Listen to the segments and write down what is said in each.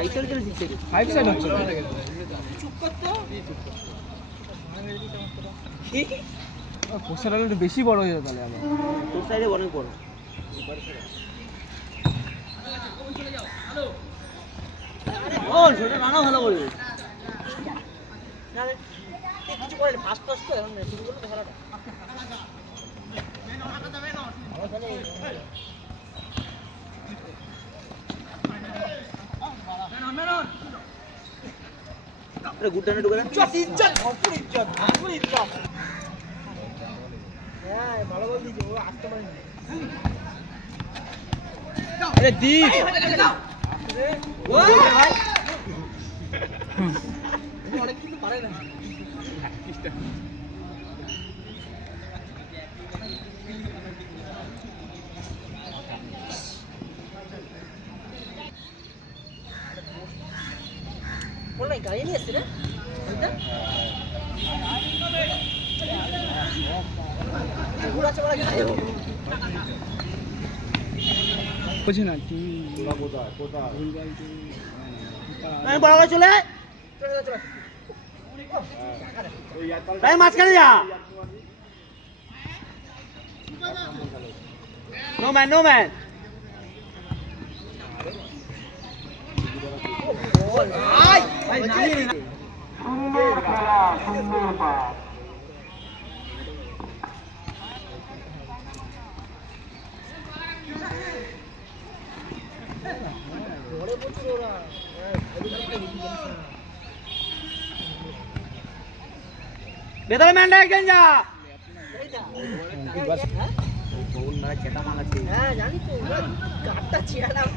আইসার কেন দিচ্ছে? 5 সাইড হচ্ছে। চুপ কর তো। পোস্টার একটু বেশি বড় হয়ে যাবে তাহলে আবার। তোর সাইডে অনেক বড়। ও সেটা মানা ভালো বলবে। না কিছু করে ফাস্ট ফাস্ট তো এখন শুরু করতে খেলাটা। আরে গুটানে ঢুকে না ইজ্জত ভরপুর ইজ্জত হ্যাঁ ভালো বল দিছো ও আসতে পারে না আরে দীপ ও ভাই অনেক কিছু পারে না বলে গাড়ি নিয়ে এসেছে রে ঘোড়া চড়া গেছে বুঝি না কি কোথায় বড় করে চলে ভাই মাঝখানে যা নো ম্যান ভাই নামিয়ে না ভেতরে ম্যানটা একজন যা হ্যাঁ জানি তো কাঠটা ছিড়ালাম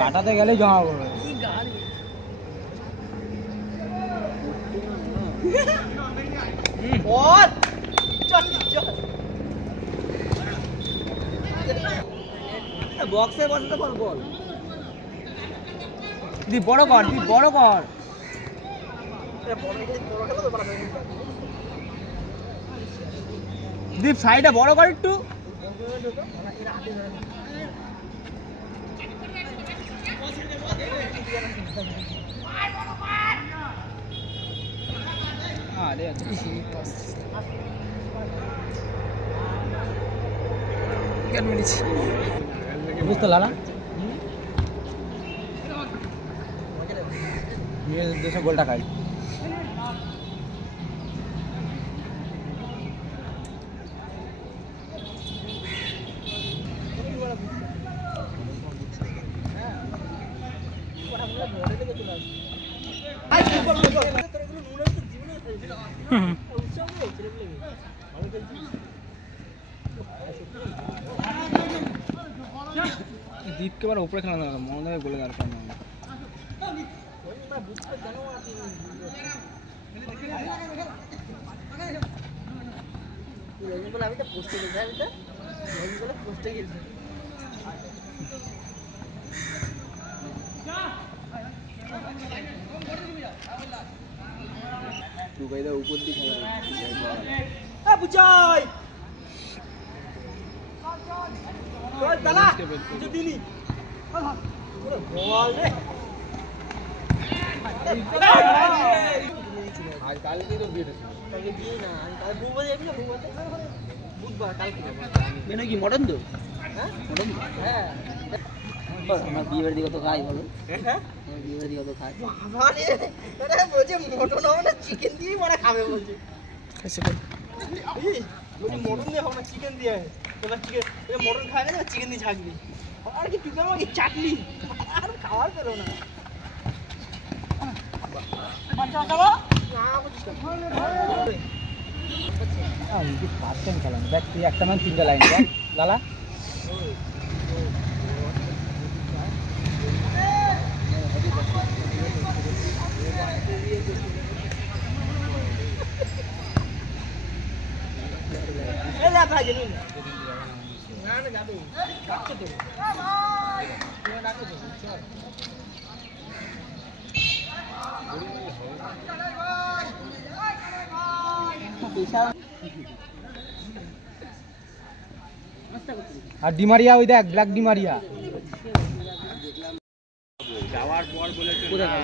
কাটাতে গেলে জমা পড়বে বক্সে বসাতে পার বল দি বড় কর দীপ সাইডে বড় কর একটু বুঝতে লালা দেশে গোলটা খাই দীপকে এবার উপরে খেলা না মনে হয় বলে দরকার না আমি তো পোস্টে গেছি আমি তো পোস্টে গেছি দুবাইদা উপর দিকে খেলা বুঝাই দাদা কিছু দিলি বল রে আজ কালকে তো বিয়ে কালকে বিয়ে না কাল বুধবার যাবি না বুধবার কালকে মেনু কি মটন তো হ্যাঁ মটন হ্যাঁ আমার বিয়ের দিকে তো খাই বলো হ্যাঁ বিয়ের দিকে তো খাই বাবা রে আরে বলছে মটন হবে না চিকেন দিয়ে বড় খাবে বলছে খাইছে এই বলছে মটন দিয়ে হবে না চিকেন দিয়ে এবার চিকেন এবার মটন খায় না চিকেন দিয়ে ঝাঁকবি আর কি তুই আমাকে চাটনি আর খাওয়ার পেলো না বাচ্চা বাবা না বুঝছিস আমি কি পারতেন খেলাম দেখ তুই একটা মান তিনটা লাইন দেখ লালা আর ডিমারিয়া ওই দেখ ব্ল্যাক ডিমারিয়া যাওয়ার পর বলেছে কোথায়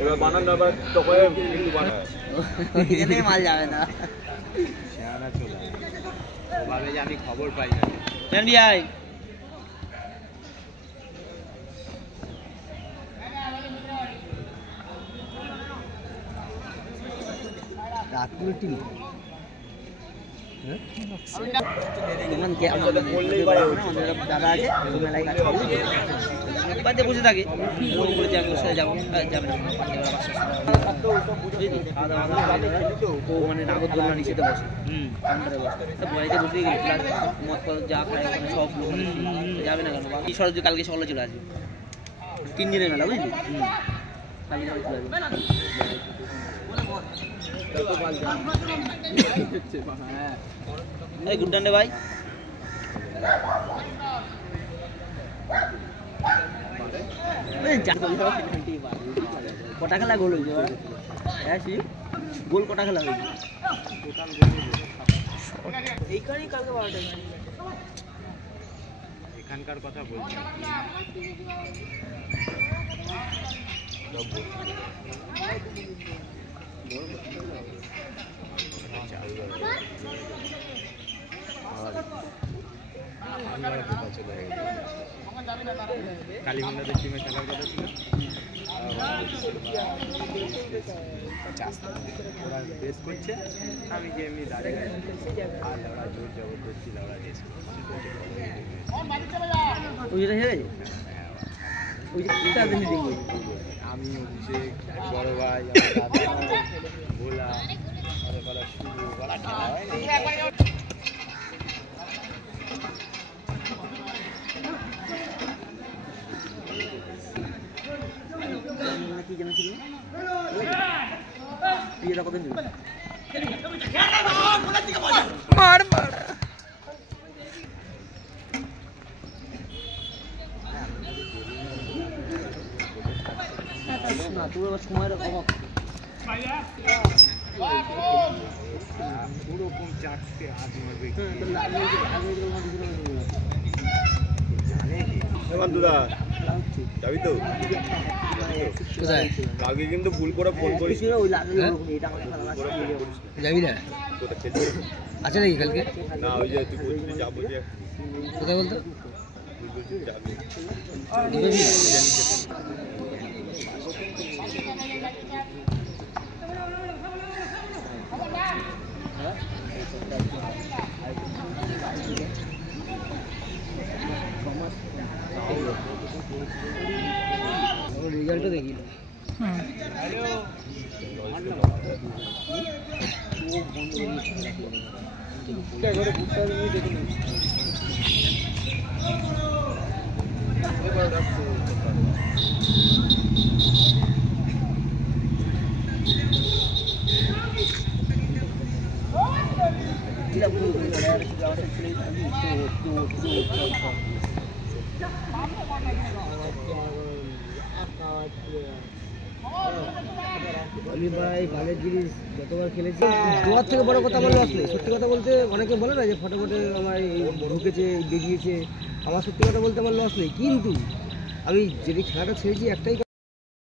এবার বানান আবার তোকে কিন্তু বানান মাল যাবে না শেয়ারা চলে ভাবে যে আমি খবর পাই না এনবিআই রাতগুলো টিম দাদা আছে মেলায় কাজ করে বাড়িতে বসে থাকে যাবো যাবে না ও মানে নাগরদোলনা নিচেতে বসে কাউন্টারে বসে বাড়িতে বসে গেলে মদ যা খায় ওখানে সব লোক যাবে না কেন এই সরস্বতী কালকে সকালে চলে আসবে 3 দিনের মেলা বুঝলি কালকে চলে আসবে গুড ডান্ডে ভাই কটা খেলা গোল হয়েছে হ্যাঁ গোল কটা খেলা হয়েছে এইখানেই কালকে 12টা এখানকার কথা বলছি কালীগঞ্জের টিমে খেলার কথা ছিল ওরা বেশ করছে আমি যে এমনি দাঁড়িয়ে আর ওরা জোর জবরদস্তি ওরা রেস আমি অভিষেক বড় ভাই দাদা ভোলা বলা শুরু বলা খেলা কি জানা ছিল বিয়েটা কত দিন মার মার না তোর সময়ের অভাব ওরকম চারটে হাত মারবে বন্ধুরা যাবি তো কালকে কিন্তু ভুল করে ফোন করিস যাবি না আছে নাকি কালকে না ওই যে তুই বলছিস যাবো যে কোথায় বলতো যাবি রেজাল্টটা দেখি ভাই ভালের জিনিস যতবার খেলেছি দুয়ার থেকে বড় কথা আমার লস নেই সত্যি কথা বলতে অনেকে বলে না যে ফটোফটে আমার ঢুকেছে বেরিয়েছে আমার সত্যি কথা বলতে আমার লস নেই কিন্তু আমি যেদিন খেলাটা ছেড়েছি একটাই